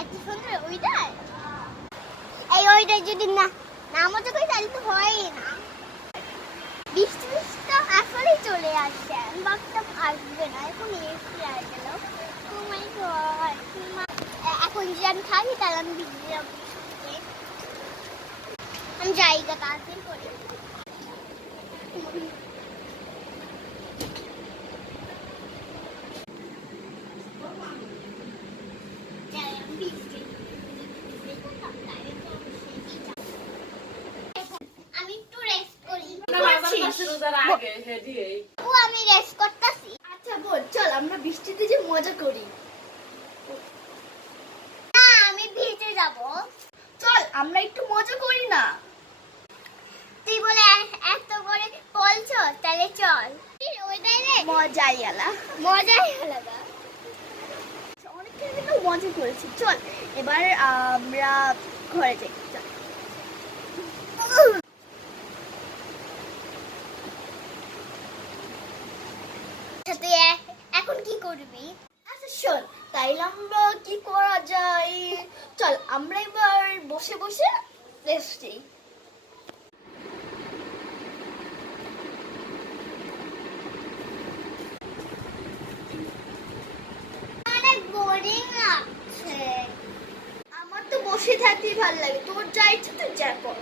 এত সুন্দর ওয়েদার। এই ওয়েদার যদি না মজা করি তাহলে তো হয়ই না। বৃষ্টি বৃষ্টি আসলেই চলে আসছে, আমি ভাবতাম আসবে না, এখন এসে আর গেল। ও মাই গড, এখন যদি আমি থাকি তাহলে আমি ভিজে যাবো বৃষ্টিতে। আমি জায়গা তাড়াতাড়ি করে আমি একটু রেস্ট করি। আমি রেস্ট করতেছি। আচ্ছা বল, চল আমরা বৃষ্টিতে যে মজা করি। না, আমি ভিজে যাব। চল আমরা একটু মজা করি না। তুই বলে এত করে বলছো, তাহলে চল। মজাই আলা, মজাই আলাদা। অনেকদিন কিন্তু মজা করেছি। চল এবার আমরা ঘরে যাই। চল। তুই এখন কি করবি? আচ্ছা শোন, তাইলে আমরা কি করা যায়, চল আমরা এবার বসে বসে রেস্ট নিই। অনেক বোরিং লাগছে। আমার তো বসে থাকতেই ভালো লাগে, তোর যা ইচ্ছে তুই যা কর।